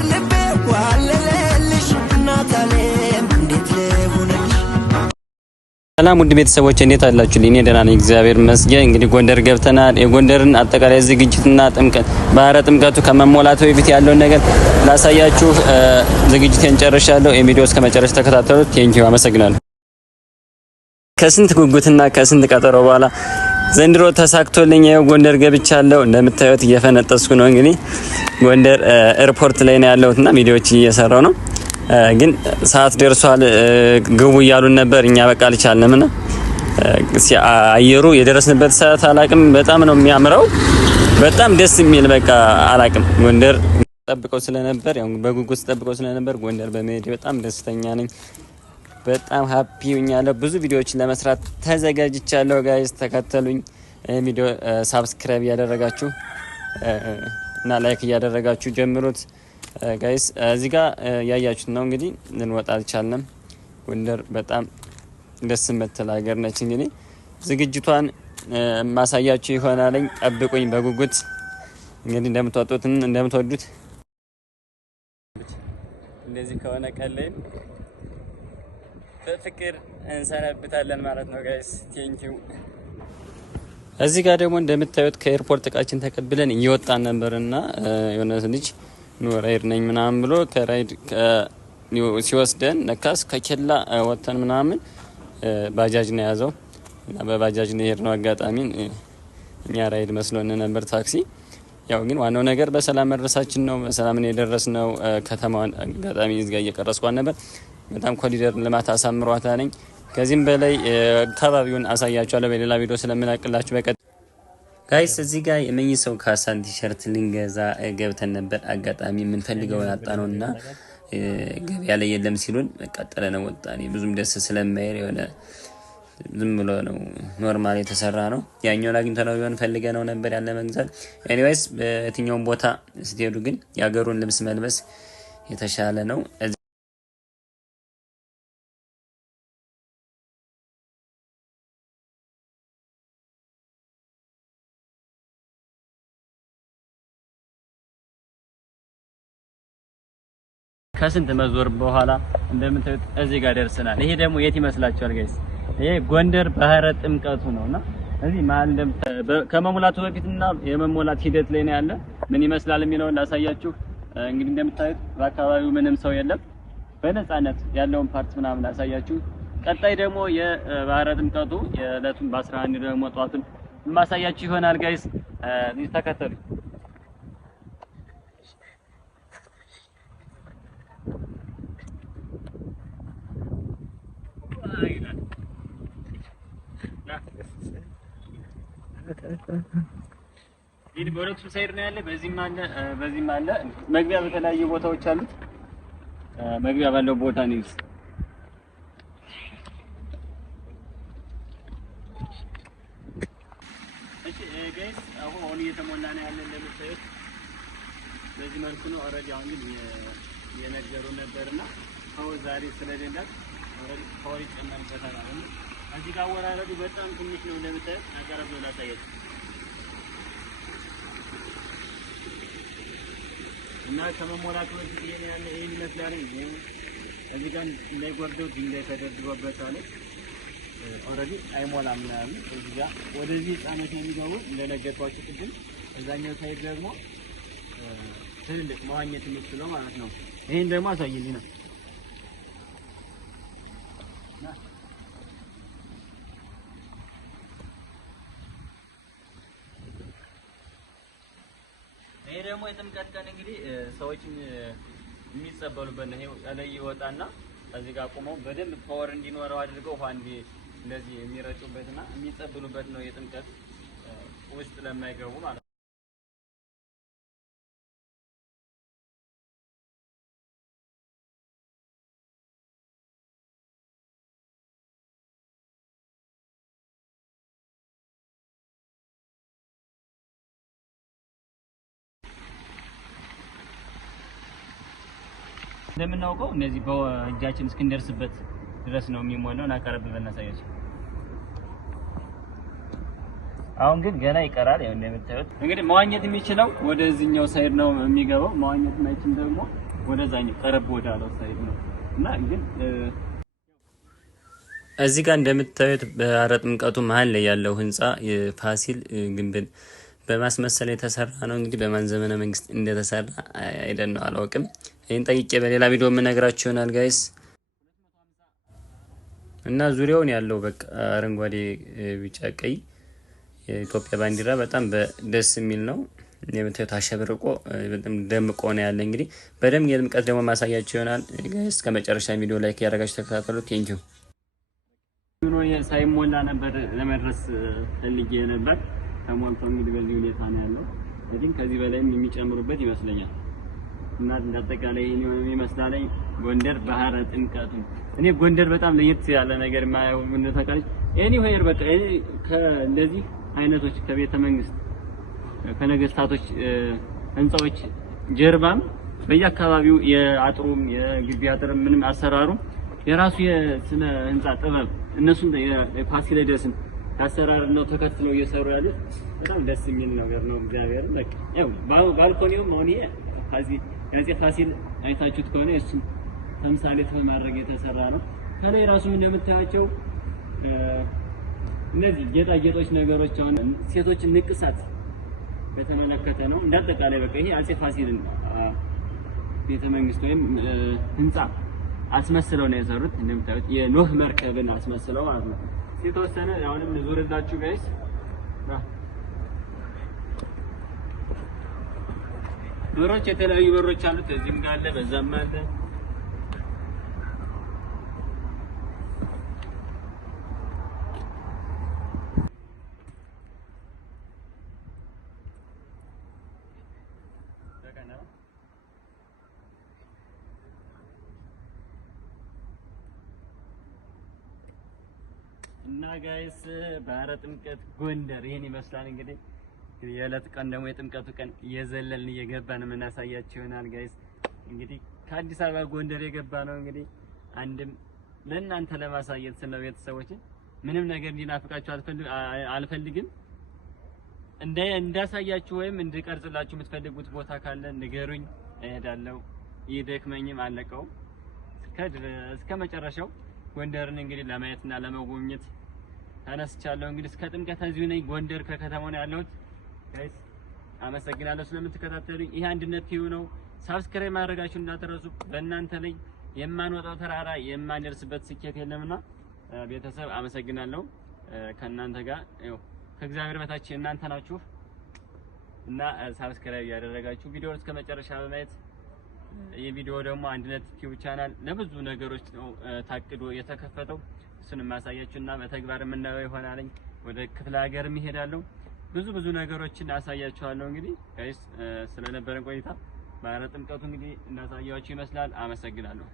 ጎንደር ልቤ ዋለለልሽ እናታለም እንዴት ልሁንልሽ። ሰላም ውድ ቤተሰቦች እንዴት አላችሁ? እኔ ደህና ነኝ እግዚአብሔር ይመስገን። እንግዲህ ጎንደር ገብተናል። የጎንደርን አጠቃላይ ዝግጅትና ጥምቀት ባህረ ጥምቀቱ ከመሞላቱ በፊት ያለውን ነገር ላሳያችሁ ዝግጅቴን ጨርሻለሁ። የቪዲዮ እስከ መጨረሻ ተከታተሉት። ቴንኪው አመሰግናለሁ። ከስንት ጉጉትና ከስንት ቀጠሮ በኋላ ዘንድሮ ተሳክቶልኝ ያው ጎንደር ገብቻለሁ። እንደምታዩት እየፈነጠስኩ ነው። እንግዲህ ጎንደር ኤርፖርት ላይ ነው ያለሁትና ቪዲዮዎች እየሰራው ነው። ግን ሰዓት ደርሷል ግቡ እያሉን ነበር። እኛ በቃ አልቻልንምና አየሩ የደረስንበት ሰዓት አላቅም። በጣም ነው የሚያምረው። በጣም ደስ የሚል በቃ አላቅም። ጎንደር ጠብቀው ስለነበር ያው በጉጉት ጠብቀው ስለነበር ጎንደር በመሄድ በጣም ደስተኛ ነኝ። በጣም ሃፒ ሆኛለሁ። ብዙ ቪዲዮዎችን ለመስራት ተዘጋጅቻለሁ። ጋይስ ተከተሉኝ። ቪዲዮ ሳብስክራይብ ያደረጋችሁ እና ላይክ ያደረጋችሁ ጀምሩት። ጋይስ እዚህ ጋር ያያችሁት ነው እንግዲህ ልንወጣ አልቻልንም። ጎንደር በጣም ደስ የምትል ሀገር ነች። እንግዲህ ዝግጅቷን ማሳያችሁ ይሆናል። ጠብቁኝ በጉጉት። እንግዲህ እንደምትወዱት እንደዚህ ከሆነ ቀለይም በፍቅር እንሰነብታለን ማለት ነው ጋይስ ቴንኪው። እዚህ ጋር ደግሞ እንደምታዩት ከኤርፖርት እቃችን ተቀብለን እየወጣን ነበርና የሆነ ልጅ ራይድ ነኝ ምናምን ብሎ ከራይድ ሲወስደን ነካስ ከኬላ ወተን ምናምን ባጃጅ ነው ያዘው እና በባጃጅ ነው የሄድነው። አጋጣሚ እኛ ራይድ መስሎን ነበር ታክሲ። ያው ግን ዋናው ነገር በሰላም መድረሳችን ነው። በሰላም ነው የደረስነው። ከተማውን አጋጣሚ እዚህ ጋር እየቀረስኳን ነበር። በጣም ኮሪደር ልማት አሳምሯታለኝ። ከዚህም በላይ አካባቢውን አሳያችኋለሁ በሌላ ቪዲዮ ስለምናቀላችሁ በቀጥ ጋይስ እዚህ ጋር የመኝሰው ካሳን ቲሸርት ልንገዛ ገብተን ነበር። አጋጣሚ የምንፈልገው ያጣነውና ገበያ ላይ የለም ሲሉን መቀጠለ ነው ወጣኔ። ብዙም ደስ ስለማይር የሆነ ዝም ብሎ ነው ኖርማል የተሰራ ነው። ያኛውን አግኝተነው ቢሆን ፈልገነው ነበር ያለ መግዛት። ኤኒዌይስ በየትኛውም ቦታ ስትሄዱ ግን ያገሩን ልብስ መልበስ የተሻለ ነው። ከስንት መዞር በኋላ እንደምታዩት እዚህ ጋር ደርሰናል። ይሄ ደግሞ የት ይመስላችኋል ጋይስ? ይሄ ጎንደር ባህረ ጥምቀቱ ነውና እዚህ መሀል ከመሙላቱ በፊትና የመሞላት ሂደት ላይ ነው ያለ። ምን ይመስላል የሚለውን ላሳያችሁ። እንግዲህ እንደምታዩት በአካባቢው ምንም ሰው የለም። በነፃነት ያለውን ፓርት ምናምን ላሳያችሁ። ቀጣይ ደግሞ የባህረ ጥምቀቱ የዕለቱን በ11 ደግሞ ጧቱን ማሳያችሁ ይሆናል ጋይስ። ተከተሉ። ይሄ በሁለቱም ሳይድ ነው ያለ። በዚህም አለ መግቢያ በተለያዩ ቦታዎች አሉት። መግቢያ ባለው ቦታ ነው። እሺ ጋይስ አሁን እየተሞላ ነው ያለ እንደምታዩት በዚህ መልኩ ነው። ኦሬዲ አሁን ግን የነገሩ ነበርና አሁን ዛሬ ስለሌላት ኦሬዲ ፓወር ጨመርበታል አይደል? እዚህ ጋር ወራረዱ በጣም ትንሽ ነው እንደምታዩት። አቀራረቡ ላሳያችሁ እና ከመሞላቱ በፊት ይሄን ያለ ይሄን ይመስላል። እዚህ ጋር እንዳይጎርደው ድንጋይ ተደርድሮበታል። ኦሬዲ አይሞላም ምናምን። እዚህ ጋር ወደዚህ ጫኖች ነው የሚገቡ እንደነገርኳችሁ ቅድም። እዛኛው ሳይድ ደግሞ ትልልቅ መዋኘት የምትችለው ማለት ነው። ይሄን ደግሞ አሳይልኝ ነው። ይሄ ደግሞ የጥምቀት ቀን እንግዲህ ሰዎች የሚጸበሉበት ነው። ይሄው ያለ ይወጣና እዚህ ጋር ቆመው በደንብ ፓወር እንዲኖረው አድርገው ውሃ እንደዚህ የሚረጩበትና የሚጸበሉበት ነው። የጥምቀት ውስጥ ለማይገቡ ማለት ነው። እንደምናውቀው እነዚህ በእጃችን እስክንደርስበት ድረስ ነው የሚሞላው። ናቀረብ በእናሳያችሁ አሁን ግን ገና ይቀራል። ያው እንደምታዩት እንግዲህ መዋኘት የሚችለው ወደዚህኛው ሳይድ ነው የሚገባው። መዋኘት የማይችል ደግሞ ወደዛኛው ቀረብ ወዳለው ሳይድ ነው እና ግን እዚህ ጋር እንደምታዩት በባሕረ ጥምቀቱ መሀል ላይ ያለው ህንጻ የፋሲል ግንብን በማስመሰል የተሰራ ነው። እንግዲህ በማን ዘመነ መንግስት እንደተሰራ አይደል ነው አላውቅም። ይሄን ጠይቄ በሌላ ቪዲዮ የምነግራችሁ ይሆናል ጋይስ። እና ዙሪያውን ያለው በቃ አረንጓዴ፣ ቢጫ፣ ቀይ የኢትዮጵያ ባንዲራ በጣም ደስ የሚል ነው። የምታዩት አሸብርቆ በጣም ደምቆ ነው ያለ። እንግዲህ በደንብ የጥምቀት ደግሞ ማሳያችሁ ይሆናል ጋይስ። ከመጨረሻ ቪዲዮ ላይክ ያደረጋችሁ ተከታተሉት። ቴንኪው። ሳይሞላ ነበር ለመድረስ ፈልጌ ነበር። ተሞልቶ እንግዲህ በዚህ ሁኔታ ነው ያለው። እንግዲህ ከዚህ በላይም የሚጨምሩበት ይመስለኛል። እና እንደአጠቃላይ ይሄን ይመስላል ጎንደር ባሕረ ጥምቀቱ። እኔ ጎንደር በጣም ለየት ያለ ነገር ማየው ምን ተቀርጭ ኤኒዌር በቃ እንደዚህ አይነቶች ከቤተ መንግስት ከነገስታቶች ህንጻዎች ጀርባም በየአካባቢው የአጥሩም የግቢ አጥርም ምንም አሰራሩ የራሱ የስነ ህንጻ ጥበብ እነሱም የፋሲለደስን አሰራር ነው ተከትለው እየሰሩ ያሉት። በጣም ደስ የሚል ነገር ነው። እግዚአብሔር በቃ ያው ባልኮኒውም አሁን ይሄ ያጼ ፋሲል አይታችሁት ከሆነ እሱ ተምሳሌት በማድረግ የተሰራ ነው። ከላይ ራሱ እንደምታያቸው እነዚህ ጌጣጌጦች ነገሮች አሁን ሴቶችን ንቅሳት በተመለከተ ነው። እንዳጠቃላይ በቃ ይሄ አጼ ፋሲልን ቤተ መንግስት ወይም ህንጻ አስመስለው ነው የሰሩት። እንደምታዩት የኖህ መርከብን አስመስለው ማለት ነው። የተወሰነ አሁንም ዙርላችሁ ጋይስ። በሮች የተለያዩ በሮች አሉት። እዚህም ጋር አለ፣ በዛም አለ። እና ጋይስ ባሕረ ጥምቀት ጎንደር ይሄን ይመስላል። እንግዲህ የዕለት ቀን ደግሞ የጥምቀቱ ቀን እየዘለልን እየገባን የምናሳያችሁ ይሆናል ጋይስ። እንግዲህ ከአዲስ አበባ ጎንደር የገባ ነው። እንግዲህ አንድም ለእናንተ ለማሳየት ስለ ቤተሰቦች ምንም ነገር እንዲናፍቃችሁ አልፈልግም። እንዳሳያችሁ ወይም እንድቀርጽላችሁ የምትፈልጉት ቦታ ካለ ንገሩኝ፣ እሄዳለሁ። ይደክመኝም አለቀው እስከ መጨረሻው ጎንደርን እንግዲህ ለማየትና ለመጎብኘት ተነስቻለሁ። እንግዲህ እስከ ጥምቀት እዚሁ ነኝ። ጎንደር ከከተማው ነው ያለሁት ጋይስ። አመሰግናለሁ ስለምትከታተሉኝ። ይሄ አንድነት ቲቪ ነው። ሳብስክራይብ ማድረጋችሁ እንዳትረሱ። በእናንተ ላይ የማንወጣው ተራራ የማንደርስበት ስኬት የለምና ቤተሰብ አመሰግናለሁ። ከእናንተ ጋር ያው ከእግዚአብሔር በታች እናንተ ናችሁ እና ሳብስክራይብ ያደረጋችሁ ቪዲዮውን እስከ መጨረሻ በማየት የቪዲዮ ደግሞ አንድነት ዩቲዩብ ቻናል ለብዙ ነገሮች ነው ታቅዶ የተከፈተው። እሱን ማሳያችሁና በተግባር የምናየው ይሆናል። ወደ ክፍለ ሀገርም ይሄዳለሁ። ብዙ ነገሮችን አሳያችኋለሁ። እንግዲህ ጋይስ ስለነበረን ቆይታ ባሕረ ጥምቀቱ እንግዲህ እናሳያችሁ ይመስላል። አመሰግናለሁ።